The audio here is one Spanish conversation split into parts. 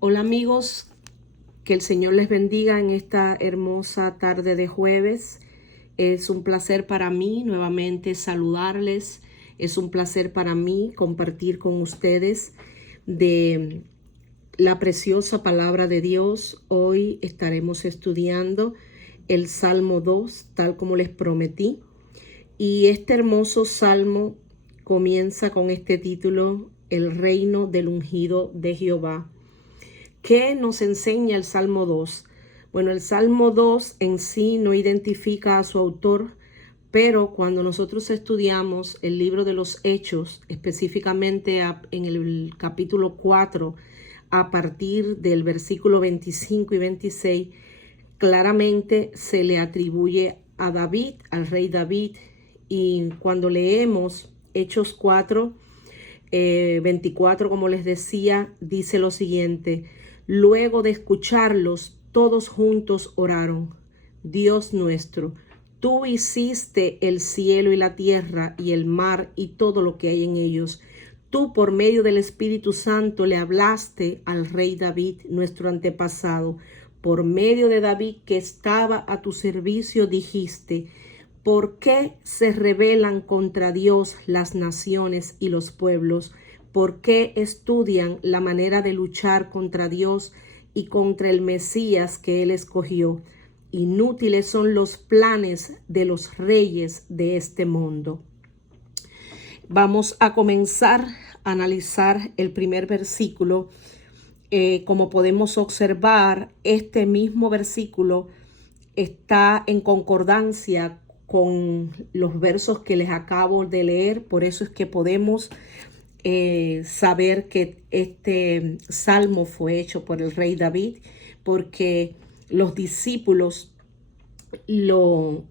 Hola amigos, que el Señor les bendiga en esta hermosa tarde de jueves. Es un placer para mí nuevamente saludarles. Es un placer para mí compartir con ustedes de la preciosa palabra de Dios. Hoy estaremos estudiando el Salmo 2, tal como les prometí. Y este hermoso salmo comienza con este título: El reino del ungido de Jehová. ¿Qué nos enseña el Salmo 2? Bueno, el Salmo 2 en sí no identifica a su autor, pero cuando nosotros estudiamos el libro de los Hechos, específicamente en el capítulo 4, a partir del versículo 25 y 26, claramente se le atribuye a David, al rey David. Y cuando leemos Hechos 4, 24, como les decía, dice lo siguiente: luego de escucharlos, todos juntos oraron: Dios nuestro, tú hiciste el cielo y la tierra y el mar y todo lo que hay en ellos. Tú, por medio del Espíritu Santo, le hablaste al rey David, nuestro antepasado. Por medio de David, que estaba a tu servicio, dijiste: ¿por qué se rebelan contra Dios las naciones y los pueblos? ¿Por qué estudian la manera de luchar contra Dios y contra el Mesías que Él escogió? Inútiles son los planes de los reyes de este mundo. Vamos a comenzar a analizar el primer versículo. Como podemos observar, este mismo versículo está en concordancia con los versos que les acabo de leer. Por eso es que podemos saber que este salmo fue hecho por el rey David, porque los discípulos lo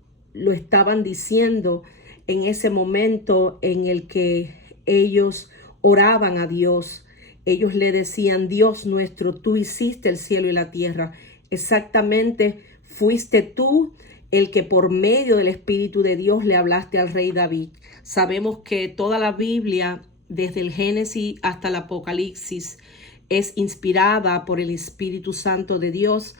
estaban diciendo en ese momento en el que ellos oraban a Dios. Ellos le decían: Dios nuestro, tú hiciste el cielo y la tierra. Exactamente, fuiste tú el que por medio del Espíritu de Dios le hablaste al rey David. Sabemos que toda la Biblia, desde el Génesis hasta el Apocalipsis, es inspirada por el Espíritu Santo de Dios.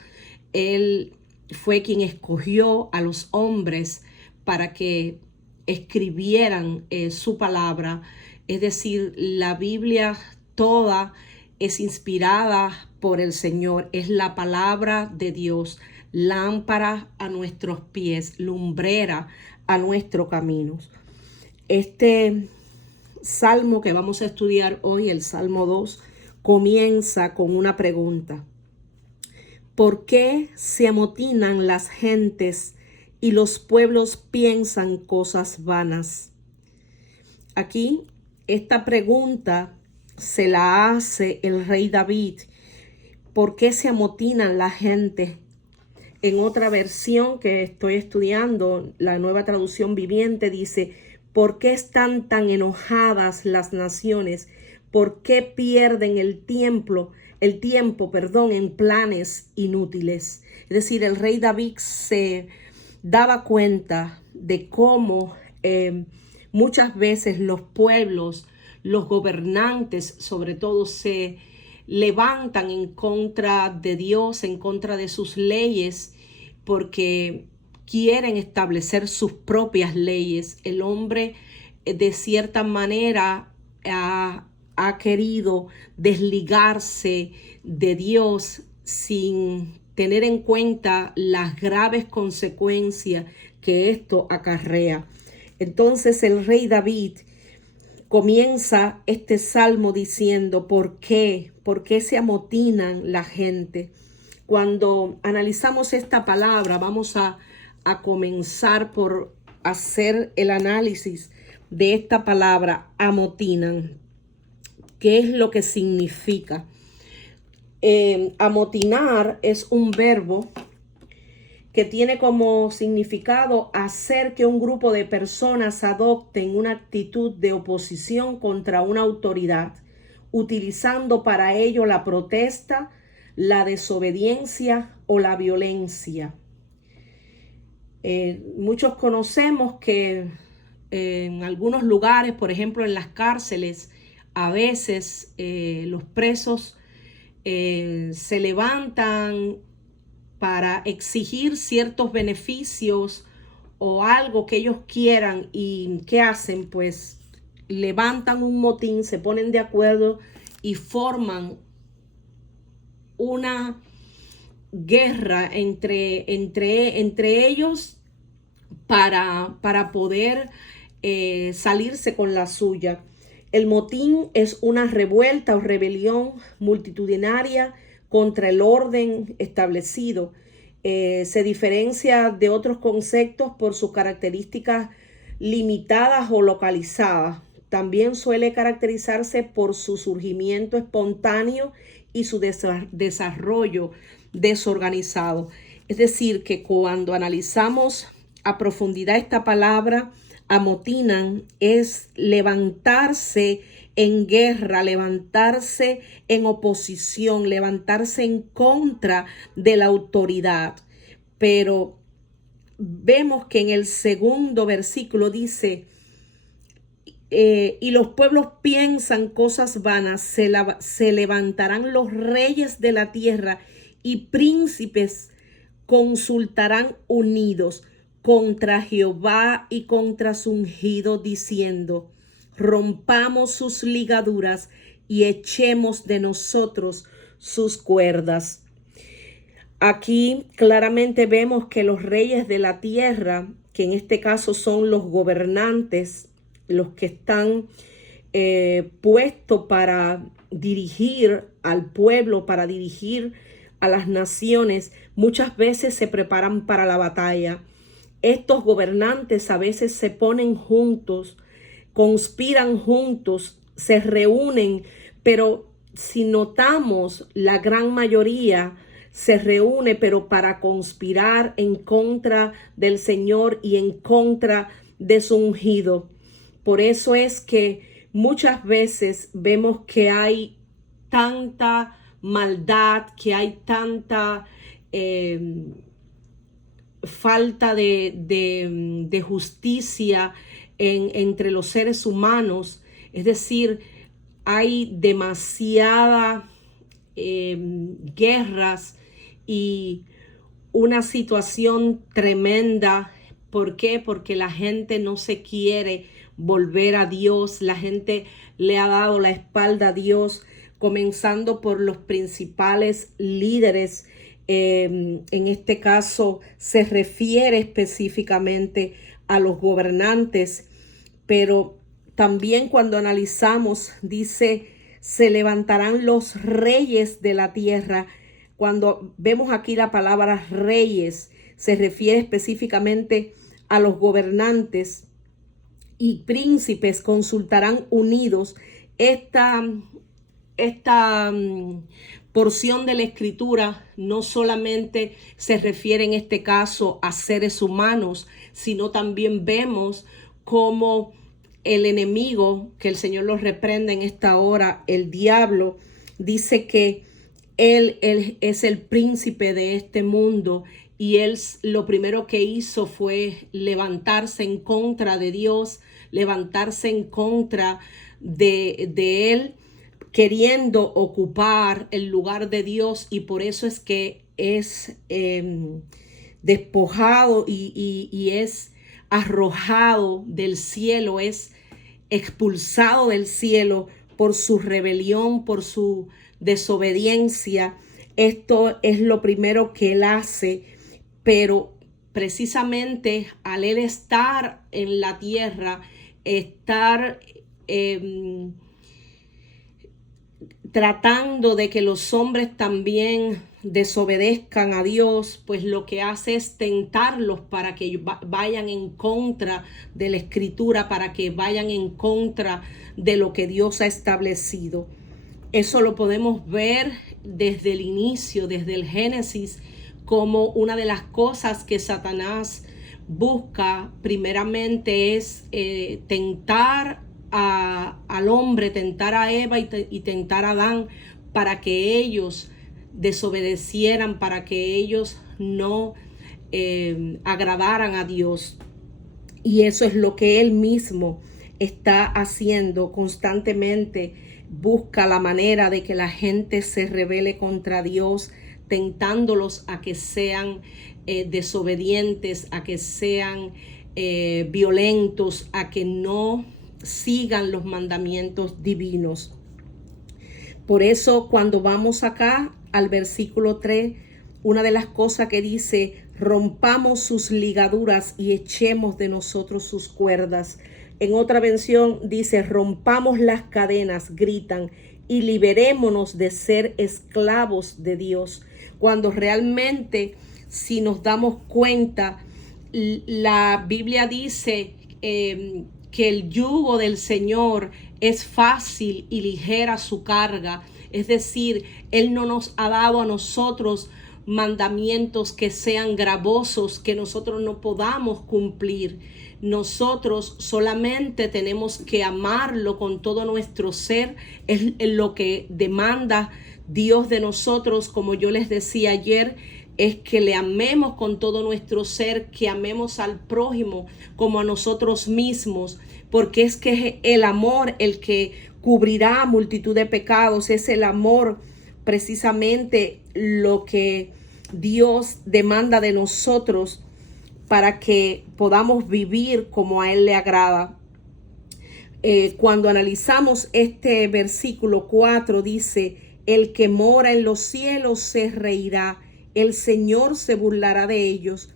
Él fue quien escogió a los hombres para que escribieran su palabra. Es decir, la Biblia toda es inspirada por el Señor. Es la palabra de Dios, lámpara a nuestros pies, lumbrera a nuestros caminos. Este salmo que vamos a estudiar hoy, el Salmo 2, comienza con una pregunta: ¿por qué se amotinan las gentes y los pueblos piensan cosas vanas? Aquí esta pregunta se la hace el rey David. ¿Por qué se amotinan la gente? En otra versión que estoy estudiando, la Nueva Traducción Viviente, dice: ¿por qué están tan enojadas las naciones? ¿Por qué pierden el tiempo, en planes inútiles? Es decir, el rey David se daba cuenta de cómo muchas veces los pueblos, los gobernantes sobre todo, se levantan en contra de Dios, en contra de sus leyes, porque quieren establecer sus propias leyes. El hombre, de cierta manera, ha querido desligarse de Dios sin tener en cuenta las graves consecuencias que esto acarrea. Entonces el rey David comienza este salmo diciendo: ¿por qué? ¿Por qué se amotinan la gente? Cuando analizamos esta palabra, vamos a comenzar por hacer el análisis de esta palabra, amotinan. ¿Qué es lo que significa? Amotinar es un verbo que tiene como significado hacer que un grupo de personas adopten una actitud de oposición contra una autoridad, utilizando para ello la protesta, la desobediencia o la violencia. Muchos conocemos que en algunos lugares, por ejemplo en las cárceles, a veces los presos se levantan para exigir ciertos beneficios o algo que ellos quieran. ¿Y qué hacen? Pues levantan un motín, se ponen de acuerdo y forman una guerra entre ellos para poder salirse con la suya. El motín es una revuelta o rebelión multitudinaria contra el orden establecido. Se diferencia de otros conceptos por sus características limitadas o localizadas. También suele caracterizarse por su surgimiento espontáneo y su desarrollo desorganizado. Es decir, que cuando analizamos a profundidad esta palabra, amotinan, es levantarse en guerra, levantarse en oposición, levantarse en contra de la autoridad. Pero vemos que en el segundo versículo dice, y los pueblos piensan cosas vanas, se levantarán los reyes de la tierra y príncipes consultarán unidos contra Jehová y contra su ungido, diciendo, rompamos sus ligaduras y echemos de nosotros sus cuerdas. Aquí claramente vemos que los reyes de la tierra, que en este caso son los gobernantes, los que están puestos para dirigir al pueblo, para dirigir a las naciones, muchas veces se preparan para la batalla. Estos gobernantes a veces se ponen juntos, conspiran juntos, se reúnen, pero si notamos, la gran mayoría se reúne, pero para conspirar en contra del Señor y en contra de su ungido. Por eso es que muchas veces vemos que hay tanta maldad, que hay tanta falta de justicia entre los seres humanos. Es decir, hay demasiadas guerras y una situación tremenda. ¿Por qué? Porque la gente no se quiere volver a Dios. La gente le ha dado la espalda a Dios, comenzando por los principales líderes. En este caso se refiere específicamente a los gobernantes, pero también cuando analizamos, dice, se levantarán los reyes de la tierra. Cuando vemos aquí la palabra reyes, se refiere específicamente a los gobernantes, y príncipes consultarán unidos. Esta porción de la escritura no solamente se refiere en este caso a seres humanos, sino también vemos cómo el enemigo, que el Señor los reprende en esta hora, el diablo, dice que él es el príncipe de este mundo, y él lo primero que hizo fue levantarse en contra de Dios, levantarse en contra de él, queriendo ocupar el lugar de Dios, y por eso es que es despojado y es arrojado del cielo, es expulsado del cielo por su rebelión, por su desobediencia. Esto es lo primero que él hace, pero precisamente al él estar en la tierra, estar tratando de que los hombres también desobedezcan a Dios, pues lo que hace es tentarlos para que vayan en contra de la escritura, para que vayan en contra de lo que Dios ha establecido. Eso lo podemos ver desde el inicio, desde el Génesis, como una de las cosas que Satanás busca primeramente es tentar al hombre, tentar a Eva y tentar a Adán, para que ellos desobedecieran, para que ellos no agradaran a Dios. Y eso es lo que él mismo está haciendo constantemente, busca la manera de que la gente se rebele contra Dios, tentándolos a que sean desobedientes, a que sean violentos, a que no sigan los mandamientos divinos. Por eso cuando vamos acá al versículo 3, una de las cosas que dice: rompamos sus ligaduras y echemos de nosotros sus cuerdas. En otra versión dice: rompamos las cadenas, gritan, y liberémonos de ser esclavos de Dios. Cuando realmente, si nos damos cuenta, la Biblia dice que el yugo del Señor es fácil y ligera su carga. Es decir, Él no nos ha dado a nosotros mandamientos que sean gravosos, que nosotros no podamos cumplir. Nosotros solamente tenemos que amarlo con todo nuestro ser. Es lo que demanda Dios de nosotros, como yo les decía ayer, es que le amemos con todo nuestro ser, que amemos al prójimo como a nosotros mismos, porque es que es el amor el que cubrirá multitud de pecados. Es el amor precisamente lo que Dios demanda de nosotros para que podamos vivir como a Él le agrada. Cuando analizamos este versículo 4 dice: el que mora en los cielos se reirá, el Señor se burlará de ellos.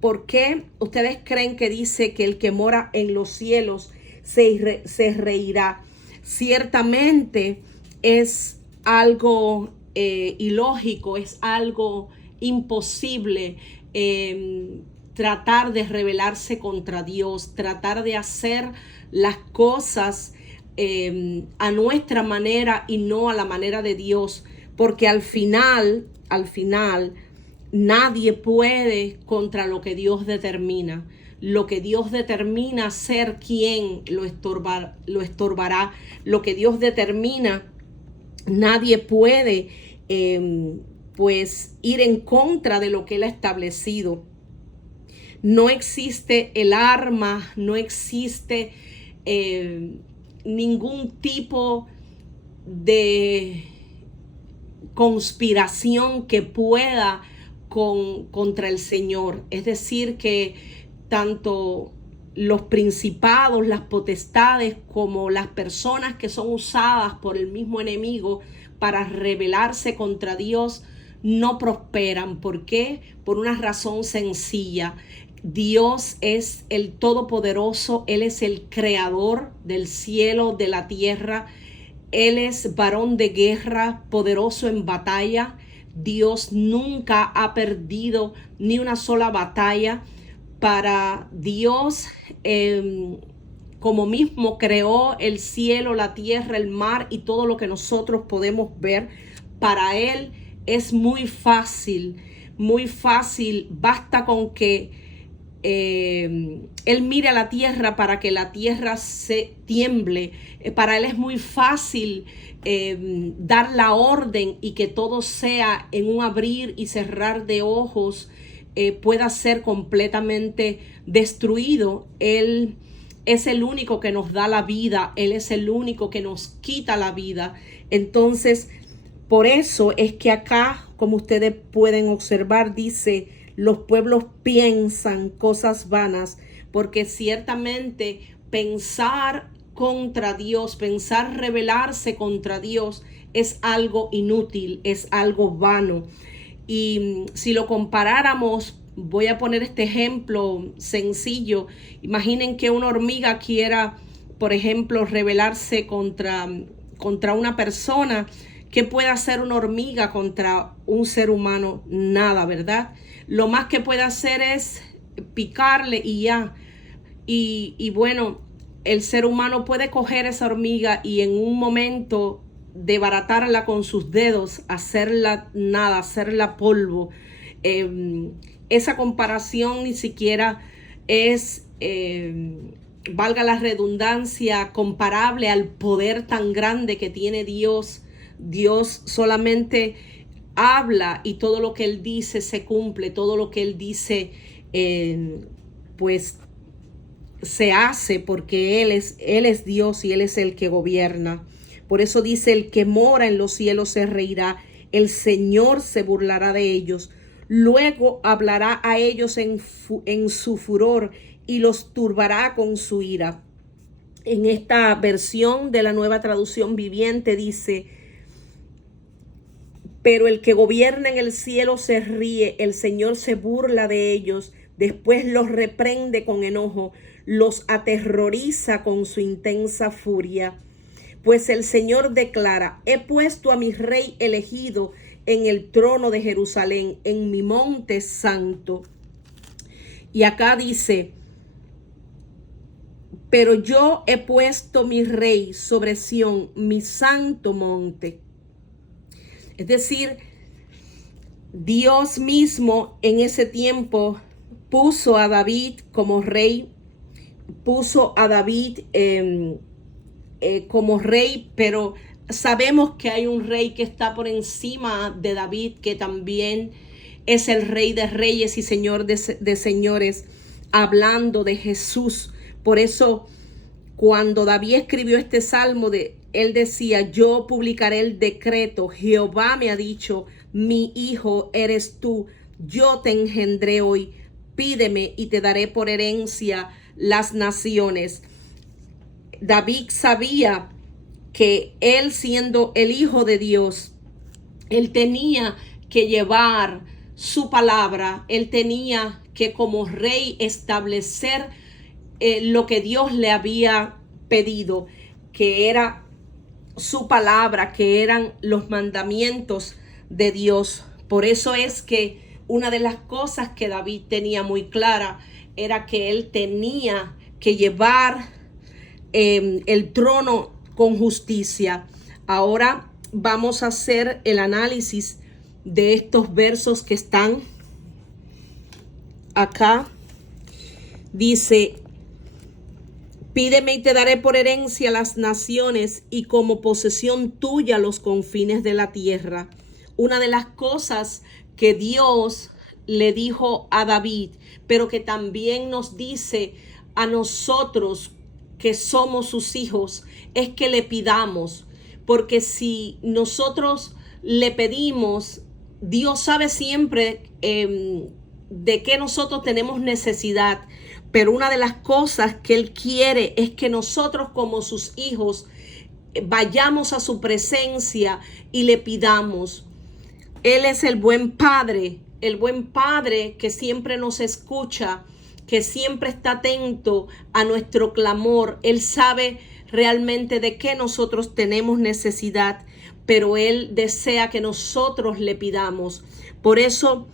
¿Por qué ustedes creen que dice que el que mora en los cielos se reirá? Ciertamente es algo ilógico, es algo imposible tratar de rebelarse contra Dios, tratar de hacer las cosas a nuestra manera y no a la manera de Dios, porque al final nadie puede contra lo que Dios determina. Lo que Dios determina ser, ¿quién lo estorbará? Lo que Dios determina, nadie puede pues ir en contra de lo que Él ha establecido. No existe el arma, no existe ningún tipo de conspiración que pueda contra el Señor. Es decir, que tanto los principados, las potestades, como las personas que son usadas por el mismo enemigo para rebelarse contra Dios, no prosperan. ¿Por qué? Por una razón sencilla. Dios es el Todopoderoso, Él es el creador del cielo, de la tierra. Él es varón de guerra, poderoso en batalla. Dios nunca ha perdido ni una sola batalla. Para Dios, como mismo creó el cielo, la tierra, el mar y todo lo que nosotros podemos ver, para Él es muy fácil, muy fácil. Basta con que Él mire a la tierra para que la tierra se tiemble. Para Él es muy fácil dar la orden y que todo sea en un abrir y cerrar de ojos, pueda ser completamente destruido. Él es el único que nos da la vida, Él es el único que nos quita la vida. Entonces, por eso es que acá, como ustedes pueden observar, dice: los pueblos piensan cosas vanas, porque ciertamente pensar contra Dios, pensar rebelarse contra Dios es algo inútil, es algo vano. Y si lo comparáramos, voy a poner este ejemplo sencillo. Imaginen que una hormiga quiera, por ejemplo, rebelarse contra una persona. ¿Qué puede hacer una hormiga contra un ser humano? Nada, ¿verdad? Lo más que puede hacer es picarle y ya. Y bueno, el ser humano puede coger esa hormiga y en un momento desbaratarla con sus dedos, hacerla nada, hacerla polvo. Esa comparación ni siquiera es, valga la redundancia, comparable al poder tan grande que tiene Dios. Dios solamente habla y todo lo que Él dice se cumple, todo lo que Él dice pues se hace, porque Él es Dios y Él es el que gobierna. Por eso dice: el que mora en los cielos se reirá, el Señor se burlará de ellos. Luego hablará a ellos en su furor y los turbará con su ira. En esta versión de la Nueva Traducción Viviente dice: pero el que gobierna en el cielo se ríe, el Señor se burla de ellos, después los reprende con enojo, los aterroriza con su intensa furia. Pues el Señor declara: he puesto a mi rey elegido en el trono de Jerusalén, en mi monte santo. Y acá dice: pero yo he puesto mi rey sobre Sión, mi santo monte. Es decir, Dios mismo en ese tiempo puso a David como rey, puso a David como rey, pero sabemos que hay un rey que está por encima de David, que también es el Rey de Reyes y Señor de Señores, hablando de Jesús. Por eso, cuando David escribió este salmo, él decía: yo publicaré el decreto, Jehová me ha dicho, mi hijo eres tú, yo te engendré hoy, pídeme y te daré por herencia las naciones. David sabía que él, siendo el hijo de Dios, él tenía que llevar su palabra, él tenía que como rey establecer lo que Dios le había pedido, que era su palabra, que eran los mandamientos de Dios. Por eso es que una de las cosas que David tenía muy clara era que él tenía que llevar el trono con justicia. Ahora vamos a hacer el análisis de estos versos que están acá. Dice: pídeme y te daré por herencia las naciones y como posesión tuya los confines de la tierra. Una de las cosas que Dios le dijo a David, pero que también nos dice a nosotros que somos sus hijos, es que le pidamos. Porque si nosotros le pedimos, Dios sabe siempre de qué nosotros tenemos necesidad. Pero una de las cosas que Él quiere es que nosotros como sus hijos vayamos a su presencia y le pidamos. Él es el buen padre que siempre nos escucha, que siempre está atento a nuestro clamor. Él sabe realmente de qué nosotros tenemos necesidad, pero Él desea que nosotros le pidamos. Por eso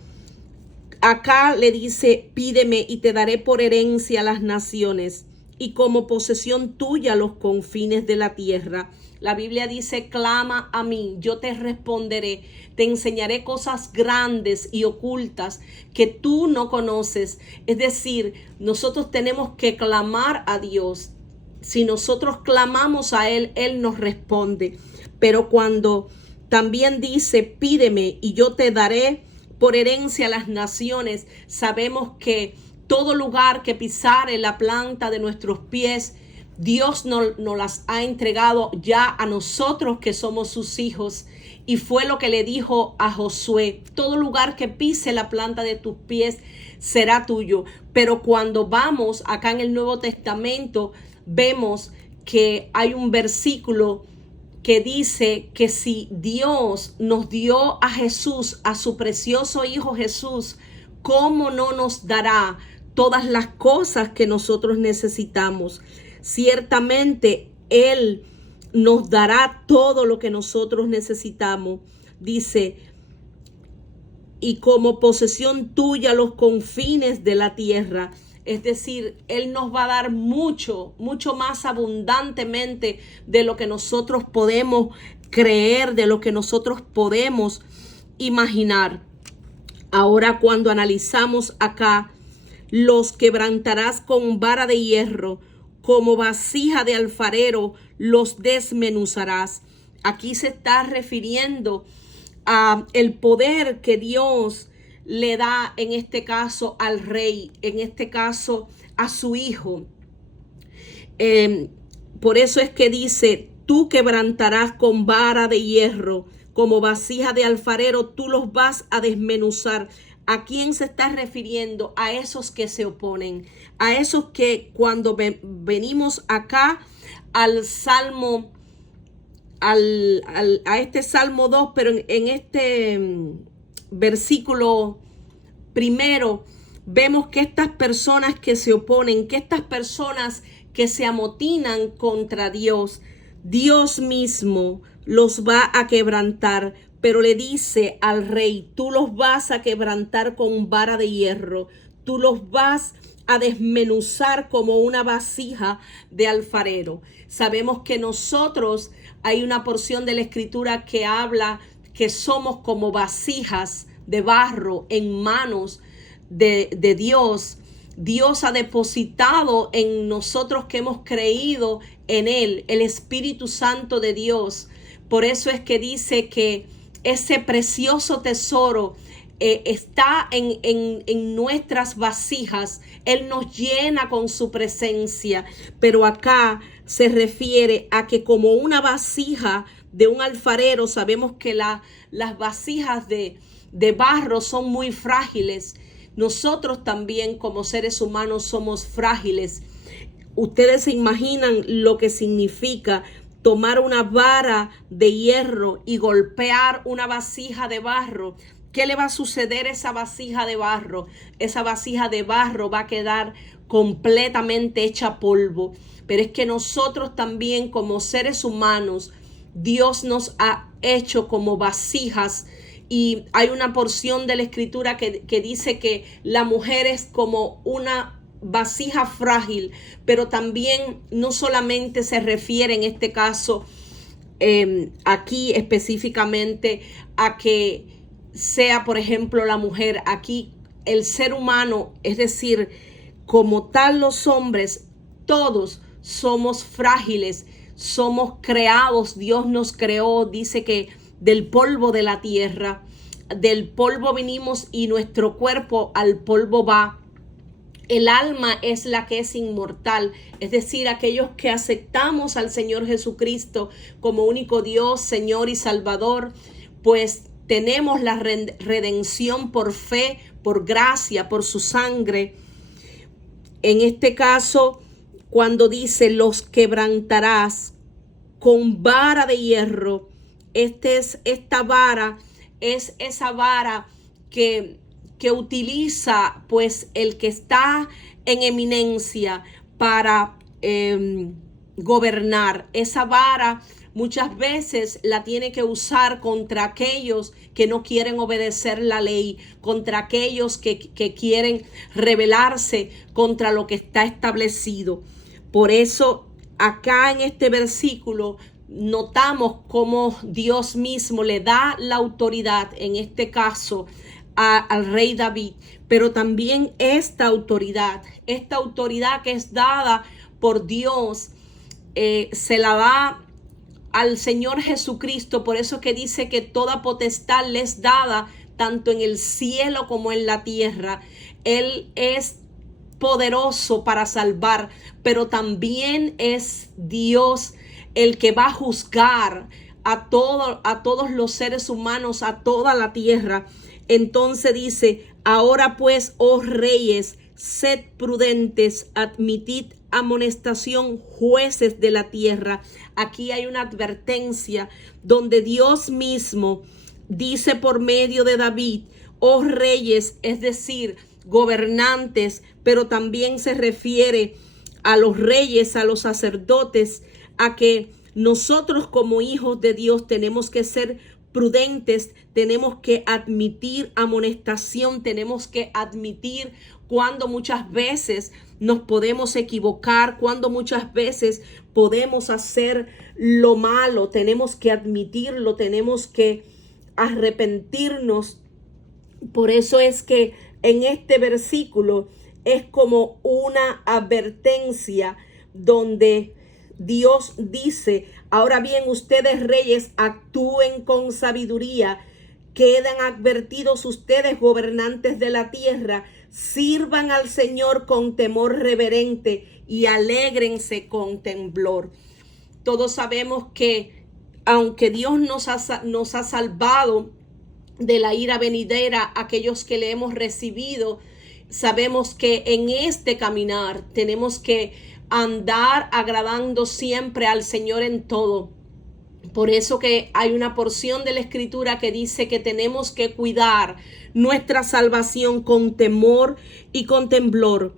acá le dice: pídeme y te daré por herencia las naciones y como posesión tuya los confines de la tierra. La Biblia dice: clama a mí, yo te responderé, te enseñaré cosas grandes y ocultas que tú no conoces. Es decir, nosotros tenemos que clamar a Dios. Si nosotros clamamos a Él, Él nos responde. Pero cuando también dice: pídeme y yo te daré por herencia las naciones, sabemos que todo lugar que pisare la planta de nuestros pies, Dios nos las ha entregado ya a nosotros que somos sus hijos. Y fue lo que le dijo a Josué: todo lugar que pise la planta de tus pies será tuyo. Pero cuando vamos acá en el Nuevo Testamento, vemos que hay un versículo que dice que si Dios nos dio a Jesús, a su precioso Hijo Jesús, ¿cómo no nos dará todas las cosas que nosotros necesitamos? Ciertamente Él nos dará todo lo que nosotros necesitamos. Dice: y como posesión tuya los confines de la tierra. Es decir, Él nos va a dar mucho, mucho más abundantemente de lo que nosotros podemos creer, de lo que nosotros podemos imaginar. Ahora, cuando analizamos acá: los quebrantarás con vara de hierro, como vasija de alfarero los desmenuzarás. Aquí se está refiriendo a el poder que Dios le da, en este caso al rey, en este caso a su hijo. Por eso es que dice: tú quebrantarás con vara de hierro, como vasija de alfarero, tú los vas a desmenuzar. ¿A quién se está refiriendo? A esos que se oponen, a esos que cuando venimos acá al Salmo, a este Salmo 2, pero en este versículo primero, vemos que estas personas que se oponen, que estas personas que se amotinan contra Dios, Dios mismo los va a quebrantar, pero le dice al rey, tú los vas a quebrantar con vara de hierro, tú los vas a desmenuzar como una vasija de alfarero. Sabemos que nosotros, hay una porción de la escritura que habla que somos como vasijas de barro en manos de Dios. Dios ha depositado en nosotros que hemos creído en Él, el Espíritu Santo de Dios. Por eso es que dice que ese precioso tesoro está en nuestras vasijas. Él nos llena con su presencia. Pero acá se refiere a que como una vasija de un alfarero, sabemos que las vasijas de barro son muy frágiles. Nosotros también como seres humanos somos frágiles. Ustedes se imaginan lo que significa tomar una vara de hierro y golpear una vasija de barro. ¿Qué le va a suceder a esa vasija de barro? Esa vasija de barro va a quedar completamente hecha polvo. Pero es que nosotros también como seres humanos, Dios nos ha hecho como vasijas. Y hay una porción de la escritura que dice que la mujer es como una vasija frágil, pero también no solamente se refiere en este caso, aquí específicamente, a que sea, por ejemplo, la mujer. Aquí el ser humano, es decir, como tal los hombres, todos somos frágiles, somos creados, Dios nos creó, dice que del polvo de la tierra, del polvo vinimos y nuestro cuerpo al polvo va. El alma es la que es inmortal, es decir, aquellos que aceptamos al Señor Jesucristo como único Dios, Señor y Salvador, pues tenemos la redención por fe, por gracia, por su sangre. En este caso, cuando dice los quebrantarás con vara de hierro, esta vara es esa vara que utiliza pues el que está en eminencia para gobernar. Esa vara muchas veces la tiene que usar contra aquellos que no quieren obedecer la ley, contra aquellos que quieren rebelarse contra lo que está establecido. Por eso acá en este versículo notamos cómo Dios mismo le da la autoridad, en este caso al rey David, pero también esta autoridad que es dada por Dios, se la da al Señor Jesucristo. Por eso que dice que toda potestad le es dada tanto en el cielo como en la tierra. Él es poderoso para salvar, pero también es Dios el que va a juzgar a todos los seres humanos, a toda la tierra. Entonces dice, ahora pues, oh reyes, sed prudentes, admitid amonestación, jueces de la tierra. Aquí hay una advertencia donde Dios mismo dice por medio de David, oh reyes, es decir, gobernantes, pero también se refiere a los reyes, a los sacerdotes, a que nosotros como hijos de Dios tenemos que ser prudentes, tenemos que admitir amonestación, tenemos que admitir cuando muchas veces nos podemos equivocar, cuando muchas veces podemos hacer lo malo, tenemos que admitirlo, tenemos que arrepentirnos. Por eso es que en este versículo es como una advertencia donde Dios dice, ahora bien, ustedes reyes, actúen con sabiduría, quedan advertidos ustedes gobernantes de la tierra, sirvan al Señor con temor reverente y alégrense con temblor. Todos sabemos que aunque Dios nos ha salvado de la ira venidera, aquellos que le hemos recibido, sabemos que en este caminar tenemos que andar agradando siempre al Señor en todo. Por eso que hay una porción de la Escritura que dice que tenemos que cuidar nuestra salvación con temor y con temblor.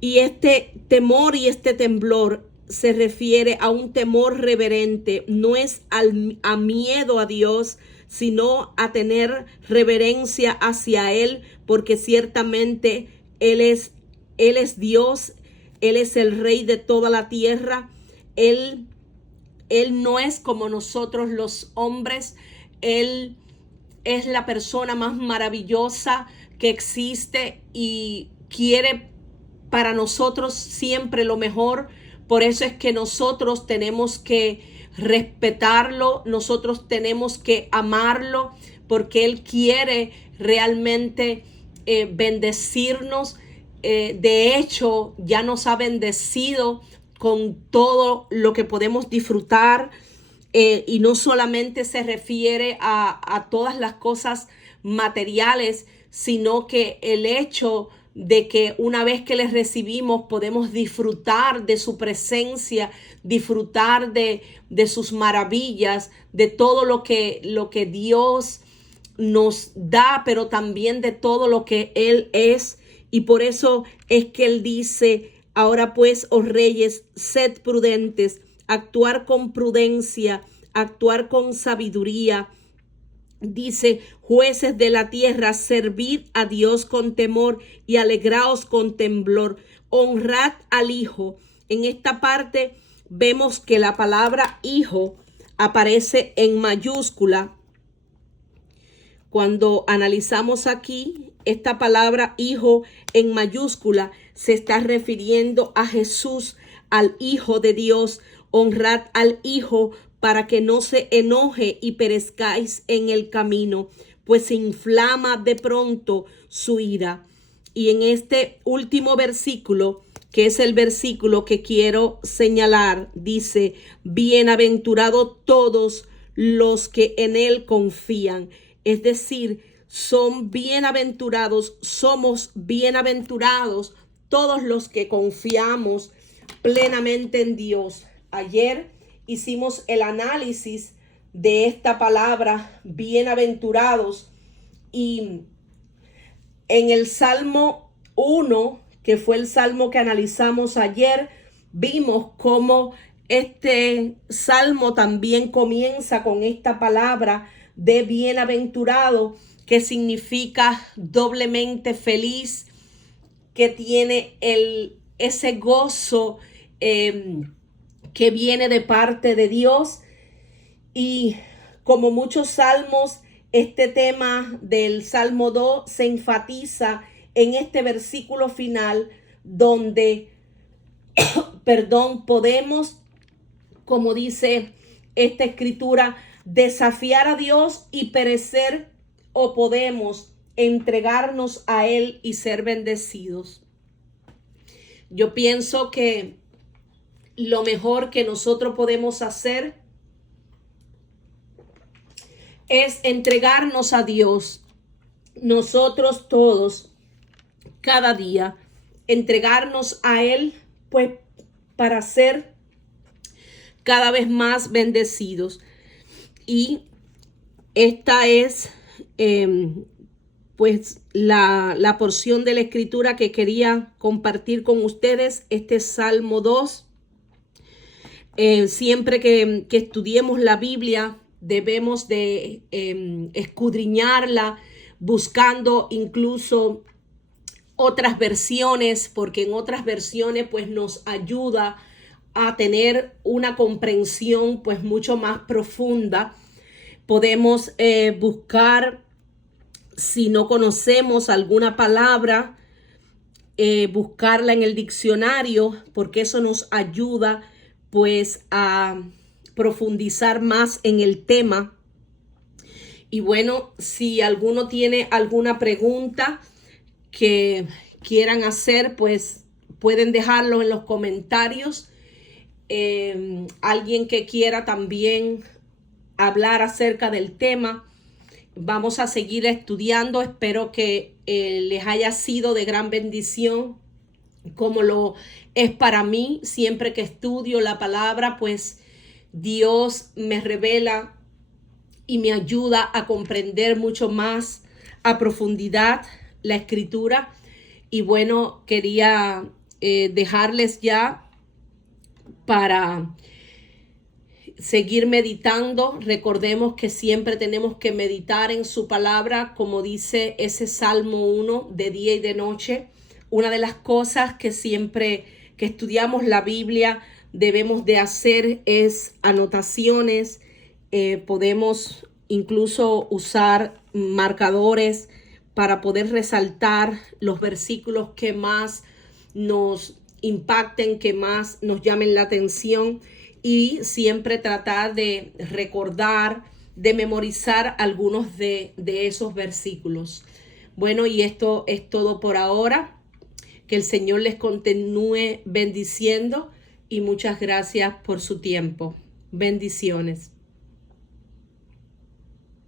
Y este temor y este temblor se refiere a un temor reverente, no es a miedo a Dios, sino a tener reverencia hacia Él, porque ciertamente Él es Dios, Él es el Rey de toda la tierra. Él no es como nosotros los hombres. Él es la persona más maravillosa que existe y quiere para nosotros siempre lo mejor. Por eso es que nosotros tenemos que respetarlo, nosotros tenemos que amarlo, porque Él quiere realmente bendecirnos. De hecho, ya nos ha bendecido con todo lo que podemos disfrutar, y no solamente se refiere a todas las cosas materiales, sino que el hecho de que una vez que les recibimos podemos disfrutar de su presencia, disfrutar de sus maravillas, de todo lo que Dios nos da, pero también de todo lo que Él es. Y por eso es que Él dice: ahora pues, oh reyes, sed prudentes, actuar con prudencia, actuar con sabiduría. Dice: jueces de la tierra, servid a Dios con temor y alegraos con temblor. Honrad al Hijo. En esta parte vemos que la palabra hijo aparece en mayúscula. Cuando analizamos aquí, esta palabra hijo en mayúscula se está refiriendo a Jesús, al Hijo de Dios. Honrad al Hijo para que no se enoje y perezcáis en el camino, pues se inflama de pronto su ira. Y en este último versículo, que es el versículo que quiero señalar, dice: bienaventurados todos los que en Él confían. Es decir, son bienaventurados, somos bienaventurados todos los que confiamos plenamente en Dios. Ayer hicimos el análisis de esta palabra, bienaventurados, y en el Salmo 1, que fue el salmo que analizamos ayer, vimos cómo este salmo también comienza con esta palabra de bienaventurado, que significa doblemente feliz, que tiene ese gozo que viene de parte de Dios. Y como muchos salmos, este tema del Salmo 2 se enfatiza en este versículo final, donde podemos, como dice esta escritura, desafiar a Dios y perecer, o podemos entregarnos a Él y ser bendecidos. Yo pienso que lo mejor que nosotros podemos hacer es entregarnos a Dios. Nosotros todos, cada día, entregarnos a Él, pues para ser cada vez más bendecidos. Y esta es pues la porción de la escritura que quería compartir con ustedes, este Salmo 2. Siempre que estudiemos la Biblia, debemos de escudriñarla, buscando incluso otras versiones, porque en otras versiones pues nos ayuda a tener una comprensión pues mucho más profunda. Podemos buscar, si no conocemos alguna palabra, buscarla en el diccionario, porque eso nos ayuda pues a profundizar más en el tema. Y bueno, si alguno tiene alguna pregunta que quieran hacer, pues pueden dejarlo en los comentarios. alguien que quiera también hablar acerca del tema. Vamos a seguir estudiando. Espero que les haya sido de gran bendición, como lo es para mí. Siempre que estudio la palabra, pues Dios me revela y me ayuda a comprender mucho más a profundidad la escritura. Y bueno, quería dejarles ya para seguir meditando. Recordemos que siempre tenemos que meditar en su palabra, como dice ese Salmo 1, de día y de noche. Una de las cosas que siempre que estudiamos la Biblia debemos de hacer es anotaciones. Podemos incluso usar marcadores para poder resaltar los versículos que más nos impacten, que más nos llamen la atención, y siempre tratar de recordar, de memorizar algunos de esos versículos. Bueno, y esto es todo por ahora. Que el Señor les continúe bendiciendo y muchas gracias por su tiempo. Bendiciones.